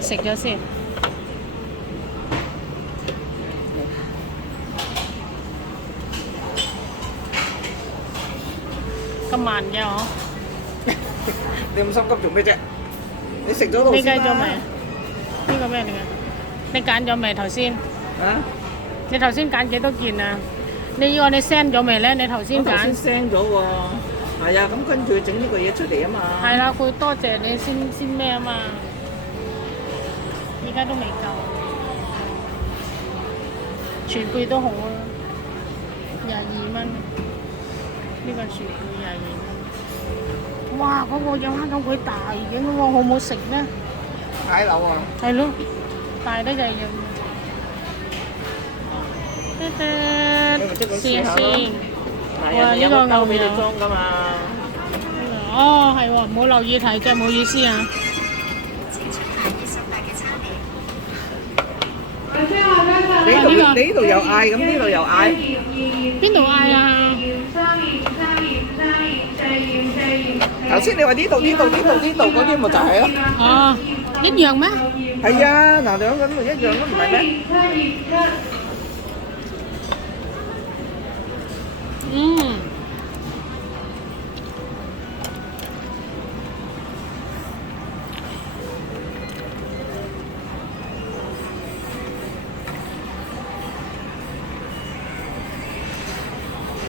食咗先。咁慢嘅我？你咁心急做咩啫？你食咗路你計咗未？呢個咩嚟嘅？你揀咗未頭先？啊？你頭先揀幾多件啊？你要我你 send 咗未咧？你頭先我頭先揀 send 咗喎。係啊，咁跟住整呢個嘢出嚟啊嘛。係啦，佢多謝你先先咩啊嘛？而家都未夠，全貝都好啊，廿二蚊。呢個全貝廿二蚊。哇！嗰、個有蝦咁鬼大嘅喎，好唔好食咧？蟹柳啊！係咯，大得就係咁。試下先。嗱，哇呢個個兜俾你裝㗎嘛。哦，係喎，冇留意睇啫，唔好意思啊。你呢度又嗌，咁呢度又嗌。邊度嗌啊？頭先你話呢度呢度呢度呢度嗰啲咪就係咯。哦，一樣咩？係啊，嗱兩個都一樣都唔係咩？